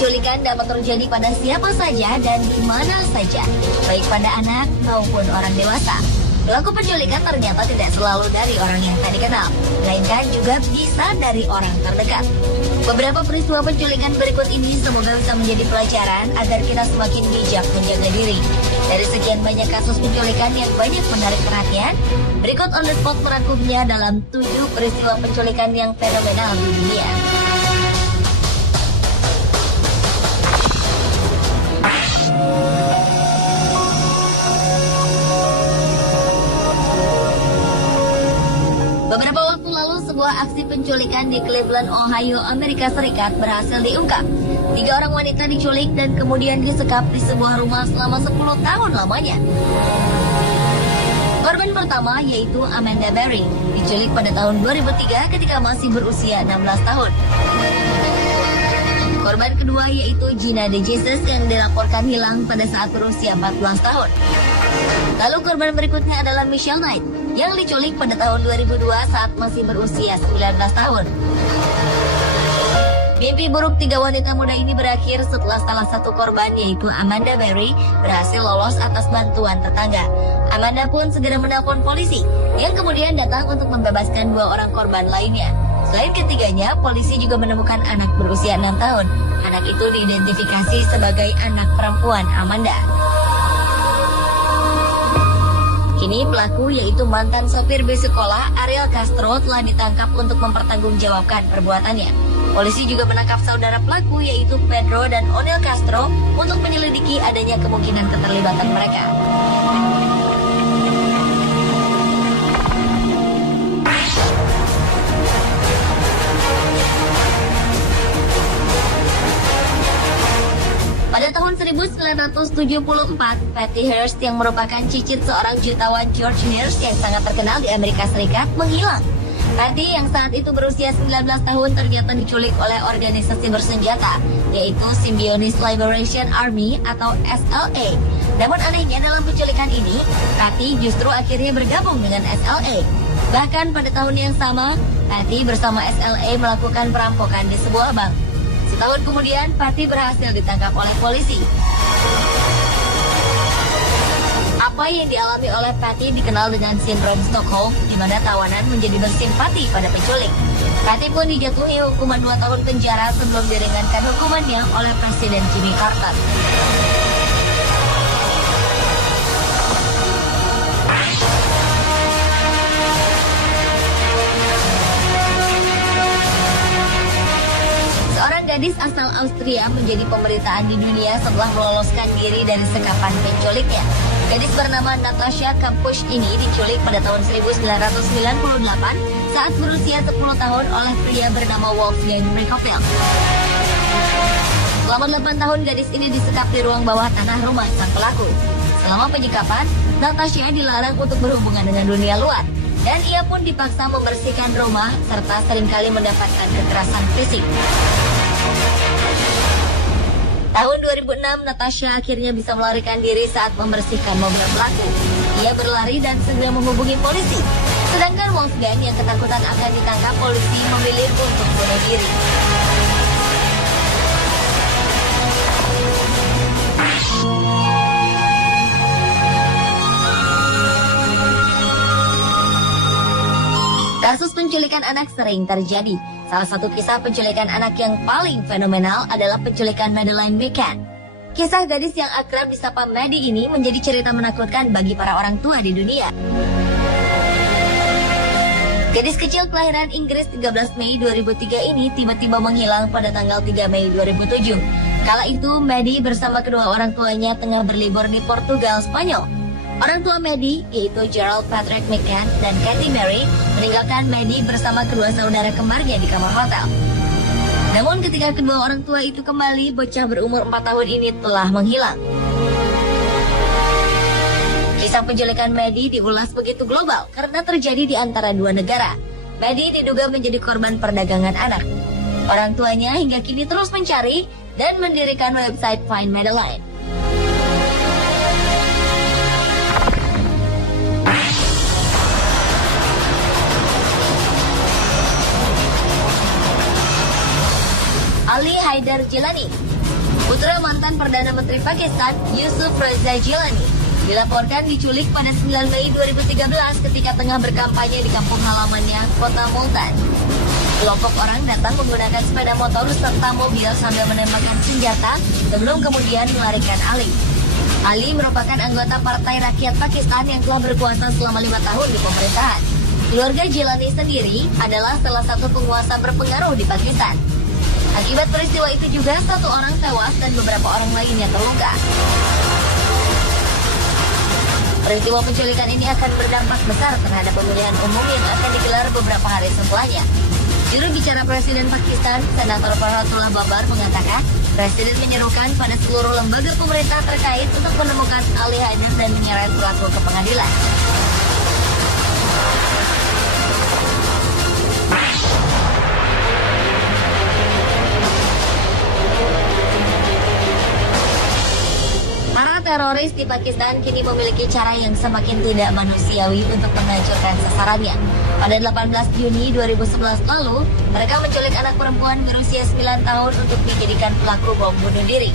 Penculikan dapat terjadi pada siapa saja dan di mana saja, baik pada anak maupun orang dewasa. Pelaku penculikan ternyata tidak selalu dari orang yang tak dikenal, melainkan juga bisa dari orang terdekat. Beberapa peristiwa penculikan berikut ini semoga bisa menjadi pelajaran agar kita semakin bijak menjaga diri. Dari sekian banyak kasus penculikan yang banyak menarik perhatian, berikut on the spot merangkumnya dalam 7 peristiwa penculikan yang fenomenal di dunia. Beberapa waktu lalu, sebuah aksi penculikan di Cleveland, Ohio, Amerika Serikat berhasil diungkap. 3 orang wanita diculik dan kemudian disekap di sebuah rumah selama 10 tahun lamanya. Korban pertama yaitu Amanda Berry, diculik pada tahun 2003 ketika masih berusia 16 tahun. Korban kedua yaitu Gina DeJesus yang dilaporkan hilang pada saat berusia 14 tahun. Lalu korban berikutnya adalah Michelle Knight yang diculik pada tahun 2002 saat masih berusia 19 tahun. Mimpi buruk 3 wanita muda ini berakhir setelah salah satu korban yaitu Amanda Berry berhasil lolos atas bantuan tetangga. Amanda pun segera menelpon polisi yang kemudian datang untuk membebaskan 2 orang korban lainnya. Selain ketiganya, polisi juga menemukan anak berusia 6 tahun. Anak itu diidentifikasi sebagai anak perempuan Amanda. Kini pelaku yaitu mantan sopir bis sekolah Ariel Castro telah ditangkap untuk mempertanggungjawabkan perbuatannya. Polisi juga menangkap saudara pelaku yaitu Pedro dan O'Neil Castro untuk menyelidiki adanya kemungkinan keterlibatan mereka. Pada tahun 1974, Patty Hearst yang merupakan cicit seorang jutawan George Hearst yang sangat terkenal di Amerika Serikat menghilang. Patty yang saat itu berusia 19 tahun ternyata diculik oleh organisasi bersenjata, yaitu Symbionese Liberation Army atau SLA. Namun anehnya dalam penculikan ini, Patty justru akhirnya bergabung dengan SLA. Bahkan pada tahun yang sama, Patty bersama SLA melakukan perampokan di sebuah bank. Setahun kemudian, Patty berhasil ditangkap oleh polisi. Apa yang dialami oleh Patty dikenal dengan sindrom Stockholm, di mana tawanan menjadi bersimpati pada penculik. Patty pun dijatuhi hukuman 2 tahun penjara sebelum diringankan hukumannya oleh Presiden Jimmy Carter. Gadis asal Austria menjadi pemberitaan di dunia setelah meloloskan diri dari sekapan penculiknya. Gadis bernama Natasha Kampusch ini diculik pada tahun 1998 saat berusia 10 tahun oleh pria bernama Wolfgang Rickenfeld. Selama 8 tahun gadis ini disekap di ruang bawah tanah rumah sang pelaku. Selama penyekapan, Natasha dilarang untuk berhubungan dengan dunia luar. Dan ia pun dipaksa membersihkan rumah serta seringkali mendapatkan kekerasan fisik. Tahun 2006, Natasha akhirnya bisa melarikan diri saat membersihkan mobil pelaku. Ia berlari dan segera menghubungi polisi. Sedangkan Wolfgang yang ketakutan akan ditangkap polisi memilih untuk bunuh diri. Kasus penculikan anak sering terjadi. Salah satu kisah penculikan anak yang paling fenomenal adalah penculikan Madeleine McCann. Kisah gadis yang akrab disapa Maddie ini menjadi cerita menakutkan bagi para orang tua di dunia. Gadis kecil kelahiran Inggris 13 Mei 2003 ini tiba-tiba menghilang pada tanggal 3 Mei 2007. Kala itu, Maddie bersama kedua orang tuanya tengah berlibur di Portugal, Spanyol. Orang tua Maddie, yaitu Gerald Patrick McCann dan Kathy Mary, meninggalkan Maddie bersama kedua saudara kembarnya di kamar hotel. Namun ketika kedua orang tua itu kembali, bocah berumur 4 tahun ini telah menghilang. Kisah penculikan Maddie diulas begitu global karena terjadi di antara 2 negara. Maddie diduga menjadi korban perdagangan anak. Orang tuanya hingga kini terus mencari dan mendirikan website Find Madeline. Ali Haidar Jilani. Putra mantan Perdana Menteri Pakistan, Yusuf Reza Gilani, dilaporkan diculik pada 9 Mei 2013 ketika tengah berkampanye di kampung halamannya, kota Multan. Kelompok orang datang menggunakan sepeda motor serta mobil sambil menembakkan senjata sebelum kemudian melarikan Ali. Ali merupakan anggota Partai Rakyat Pakistan yang telah berkuasa selama 5 tahun di pemerintahan. Keluarga Gilani sendiri adalah salah satu penguasa berpengaruh di Pakistan. Akibat peristiwa itu juga 1 orang tewas dan beberapa orang lainnya terluka. Peristiwa penculikan ini akan berdampak besar terhadap pemilihan umum yang akan digelar beberapa hari setelahnya. Juru bicara Presiden Pakistan, Senator Farhatullah Babar mengatakan, Presiden menyerukan pada seluruh lembaga pemerintah terkait untuk menemukan Ali Haider dan menyeret pelaku ke pengadilan. Para teroris di Pakistan kini memiliki cara yang semakin tidak manusiawi untuk menghancurkan sasarannya. Pada 18 Juni 2011 lalu, mereka menculik anak perempuan berusia 9 tahun untuk dijadikan pelaku bom bunuh diri.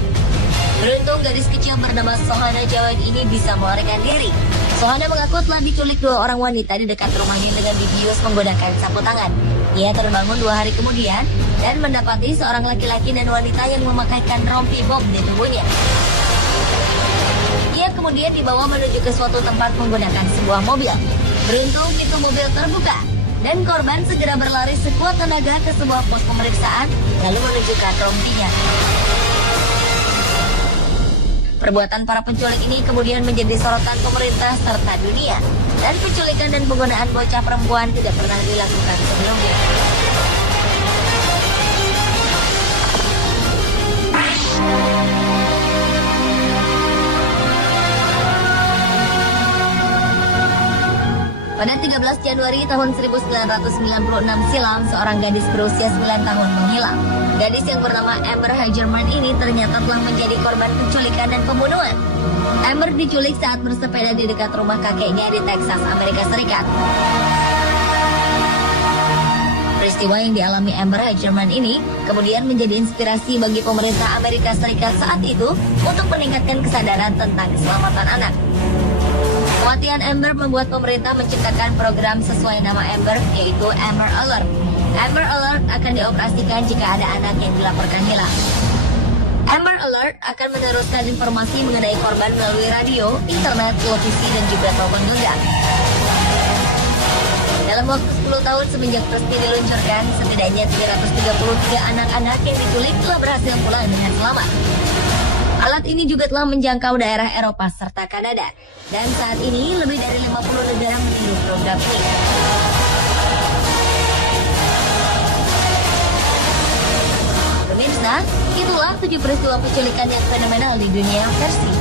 Beruntung gadis kecil bernama Sohana Jawad ini bisa melarikan diri. Sohana mengaku telah diculik 2 orang wanita di dekat rumahnya dengan dibius menggunakan sapu tangan. Ia terbangun 2 hari kemudian dan mendapati seorang laki-laki dan wanita yang memakaikan rompi bom di tubuhnya. Ia kemudian dibawa menuju ke suatu tempat menggunakan sebuah mobil. Beruntung pintu mobil terbuka dan korban segera berlari sekuat tenaga ke sebuah pos pemeriksaan lalu menunjukkan rompinya. Perbuatan para penculik ini kemudian menjadi sorotan pemerintah serta dunia, dan penculikan dan penggunaan bocah perempuan tidak pernah dilakukan sebelumnya. Pada 13 Januari tahun 1996 silam, seorang gadis berusia 9 tahun menghilang. Gadis yang bernama Amber Hagerman ini ternyata telah menjadi korban penculikan dan pembunuhan. Amber diculik saat bersepeda di dekat rumah kakeknya di Texas, Amerika Serikat. Peristiwa yang dialami Amber Hagerman ini kemudian menjadi inspirasi bagi pemerintah Amerika Serikat saat itu untuk meningkatkan kesadaran tentang keselamatan anak. Kematian Amber membuat pemerintah menciptakan program sesuai nama Amber, yaitu Amber Alert. Amber Alert akan dioperasikan jika ada anak yang dilaporkan hilang. Amber Alert akan meneruskan informasi mengenai korban melalui radio, internet, televisi, dan juga telepon genggam. Dalam waktu 10 tahun semenjak resmi diluncurkan, setidaknya 333 anak-anak yang diculik telah berhasil pulang dengan selamat. Alat ini juga telah menjangkau daerah Eropa serta Kanada, dan saat ini lebih dari 50 negara meniru program ini. Pemirsa, itulah 7 peristiwa penculikan yang fenomenal di dunia versi.